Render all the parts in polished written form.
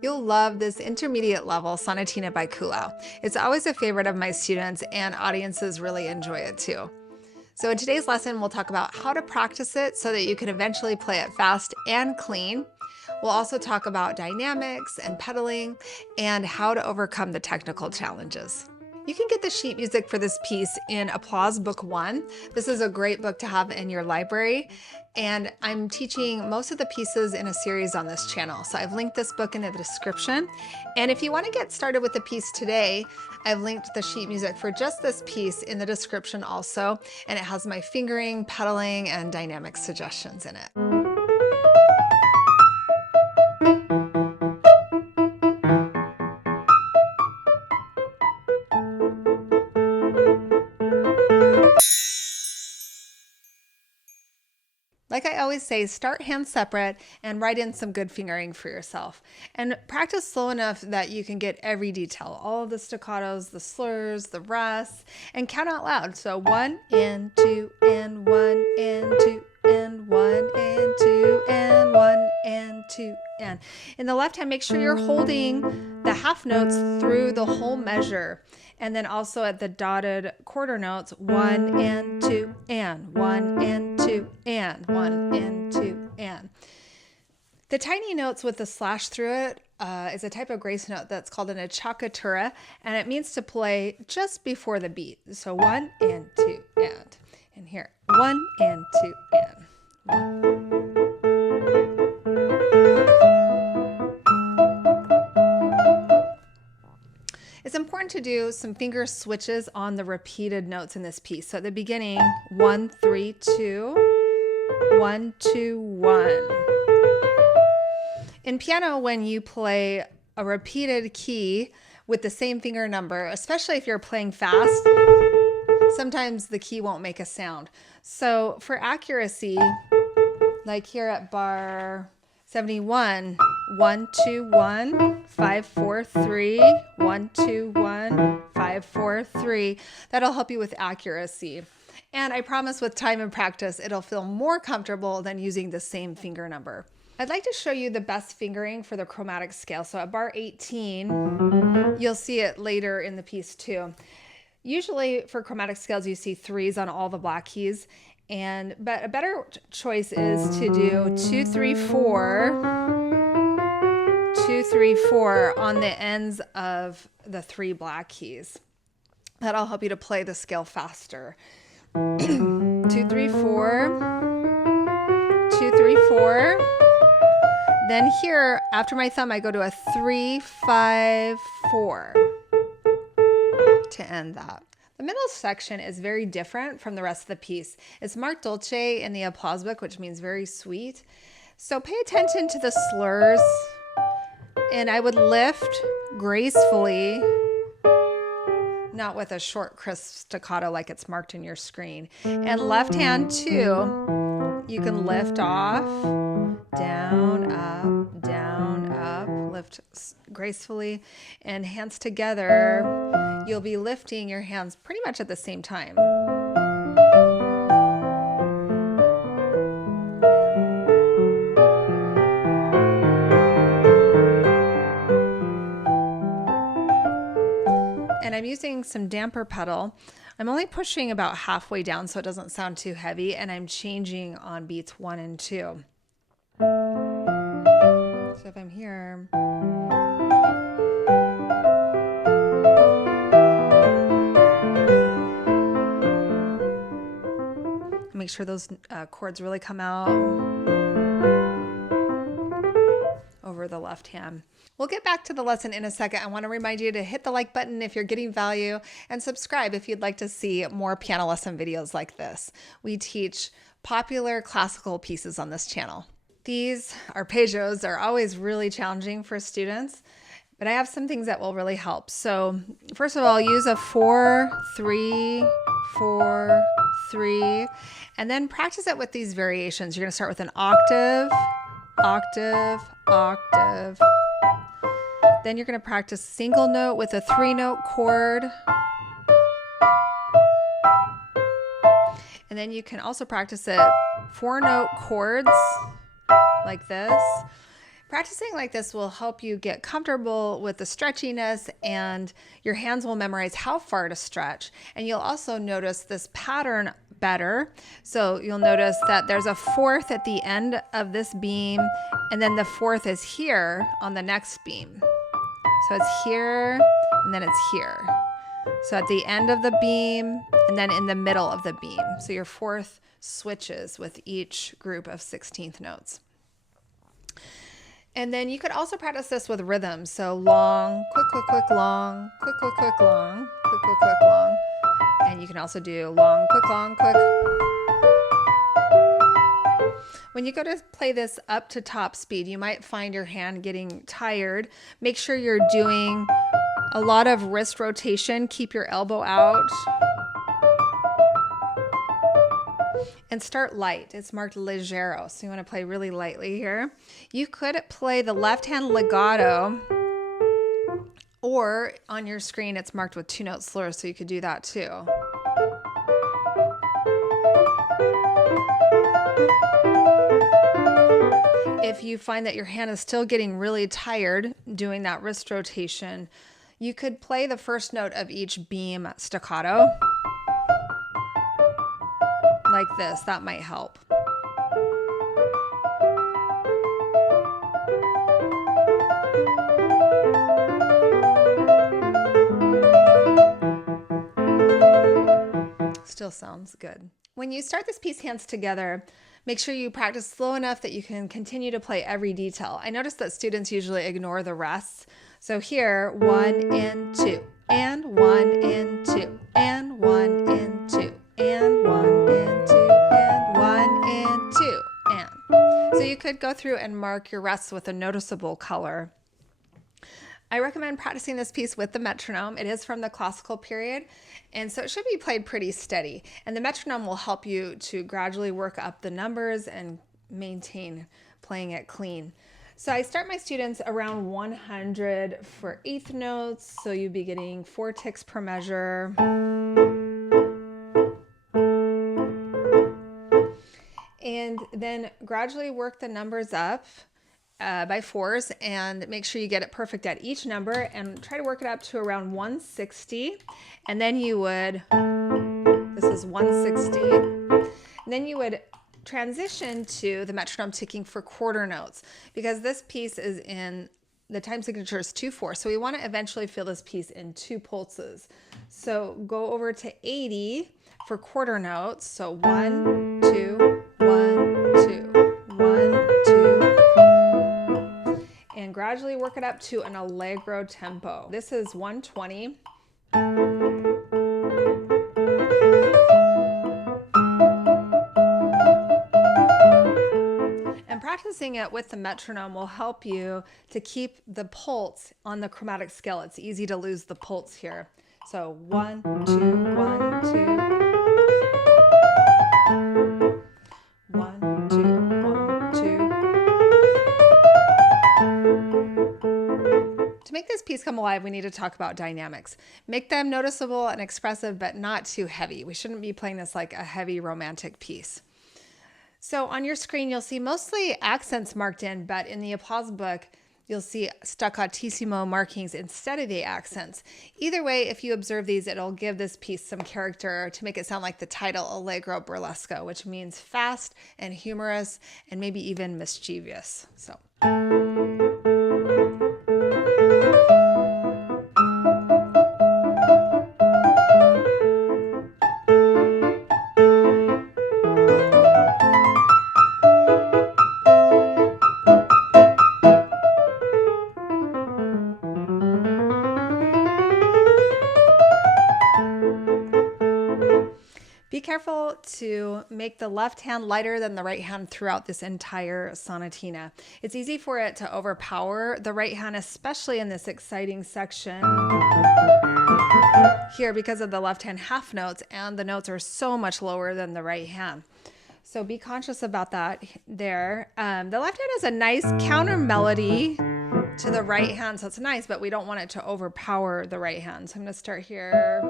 You'll love this intermediate level sonatina by Kuhlau. It's always a favorite of my students and audiences really enjoy it too. So in today's lesson, we'll talk about how to practice it so that you can eventually play it fast and clean. We'll also talk about dynamics and pedaling and how to overcome the technical challenges. You can get the sheet music for this piece in Applause Book 1. This is a great book to have in your library, and I'm teaching most of the pieces in a series on this channel. So I've linked this book in the description. And if you want to get started with the piece today, I've linked the sheet music for just this piece in the description also, and it has my fingering, pedaling, and dynamic suggestions in it. Like I always say, start hands separate and write in some good fingering for yourself. And practice slow enough that you can get every detail, all of the staccatos, the slurs, the rests, and count out loud. So 1 and 2 and 1 and 2 and 1 and 2 and 1 and 2 and. In the left hand, make sure you're holding the half notes through the whole measure. And then also at the dotted quarter notes, 1 and 2 and 1 and 2 and 1 and 2 and. The tiny notes with the slash through it is a type of grace note that's called an acciaccatura, and it means to play just before the beat. So 1 and 2 and here 1 and 2 and 1. It's important to do some finger switches on the repeated notes in this piece. So at the beginning, 1, 3, 2, 1, 2, 1. In piano, when you play a repeated key with the same finger number, especially if you're playing fast, sometimes the key won't make a sound. So for accuracy, like here at bar 71, 1, 2, 1, 5, 4, 3, 1, 2, 1, 5, 4, 3. That'll help you with accuracy. And I promise with time and practice, it'll feel more comfortable than using the same finger number. I'd like to show you the best fingering for the chromatic scale. So at bar 18, you'll see it later in the piece too. Usually for chromatic scales, you see 3s on all the black keys. But a better choice is to do 2, 3, 4, 2, 3, 4 on the ends of the 3 black keys. That'll help you to play the scale faster. 2, 3, 4, 2, 3, 4. Then here, after my thumb, I go to a 3, 5, 4 to end that. The middle section is very different from the rest of the piece. It's marked dolce in the applause book, which means very sweet. So pay attention to the slurs, and I would lift gracefully, not with a short, crisp staccato like it's marked in your screen. And left hand too, you can lift off, down, up, lift gracefully, and hands together. You'll be lifting your hands pretty much at the same time. And I'm using some damper pedal. I'm only pushing about halfway down so it doesn't sound too heavy, and I'm changing on beats 1 and 2. So if I'm here, make sure those chords really come out over the left hand. We'll get back to the lesson in a second. I want to remind you to hit the like button if you're getting value, and subscribe if you'd like to see more piano lesson videos like this. We teach popular classical pieces on this channel. These arpeggios are always really challenging for students, but I have some things that will really help. So first of all, use a 4, 3, 4, 3, and then practice it with these variations. You're going to start with an octave, octave, octave. Then you're going to practice single note with a 3-note chord. And then you can also practice it 4-note chords like this. Practicing like this will help you get comfortable with the stretchiness, and your hands will memorize how far to stretch. And you'll also notice this pattern better. So you'll notice that there's a fourth at the end of this beam, and then the fourth is here on the next beam. So it's here, and then it's here. So at the end of the beam, and then in the middle of the beam. So your fourth switches with each group of 16th notes. And then you could also practice this with rhythms. So long, quick, quick, quick, long, quick, quick, quick, long, quick, quick, quick, long. And you can also do long, quick. When you go to play this up to top speed, you might find your hand getting tired. Make sure you're doing a lot of wrist rotation. Keep your elbow out. And start light. It's marked leggero, so you want to play really lightly here. You could play the left hand legato, or on your screen it's marked with 2-note slurs, so you could do that too. If you find that your hand is still getting really tired doing that wrist rotation, you could play the first note of each beam staccato. Like this, that might help. Still sounds good. When you start this piece hands together, make sure you practice slow enough that you can continue to play every detail. I notice that students usually ignore the rests. So here, 1 and 2, and 1 and 2, and 1 and 2, and 1 and 2, and 1 and 2, and. So you could go through and mark your rests with a noticeable color. I recommend practicing this piece with the metronome. It is from the classical period, and so it should be played pretty steady. And the metronome will help you to gradually work up the numbers and maintain playing it clean. So I start my students around 100 for eighth notes, so you'd be getting 4 ticks per measure. And then gradually work the numbers up by 4s, and make sure you get it perfect at each number, and try to work it up to around 160. And then you would, this is 160, and then you would transition to the metronome ticking for quarter notes, because this piece is in the time signature is 2/4, so we want to eventually feel this piece in 2 pulses. So go over to 80 for quarter notes. So 1 2 1 2 1 2, and gradually work it up to an allegro tempo. This is 120. Practicing it with the metronome will help you to keep the pulse on the chromatic scale. It's easy to lose the pulse here. So 1 2 1 2 1 2 1 2. To make this piece come alive, we need to talk about dynamics. Make them noticeable and expressive, but not too heavy. We shouldn't be playing this like a heavy romantic piece. So on your screen, you'll see mostly accents marked in, but in the applause book, you'll see staccatissimo markings instead of the accents. Either way, if you observe these, it'll give this piece some character to make it sound like the title Allegro Burlesco, which means fast and humorous and maybe even mischievous. So. Be careful to make the left hand lighter than the right hand throughout this entire sonatina. It's easy for it to overpower the right hand, especially in this exciting section here because of the left hand half notes, and the notes are so much lower than the right hand. So be conscious about that there. The left hand has a nice counter melody to the right hand, so it's nice, but we don't want it to overpower the right hand. So I'm going to start here.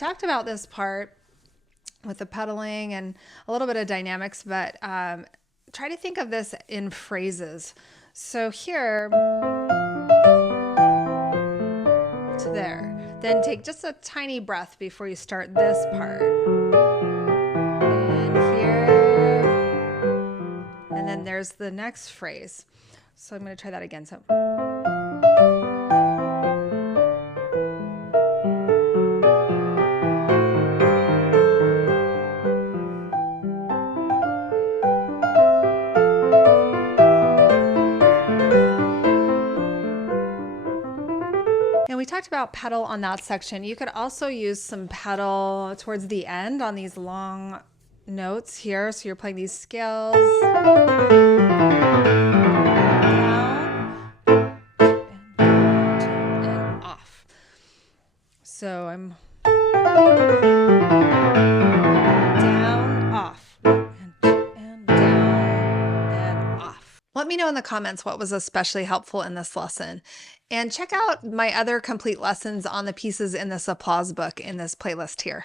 talked about this part with the pedaling and a little bit of dynamics, but try to think of this in phrases. So here to there. Then take just a tiny breath before you start this part. And here. And then there's the next phrase. So I'm going to try that again. So. And we talked about pedal on that section. You could also use some pedal towards the end on these long notes here. So you're playing these scales. Down and off. So I'm down, off, and down and off. Let me know in the comments what was especially helpful in this lesson. And check out my other complete lessons on the pieces in this applause book in this playlist here.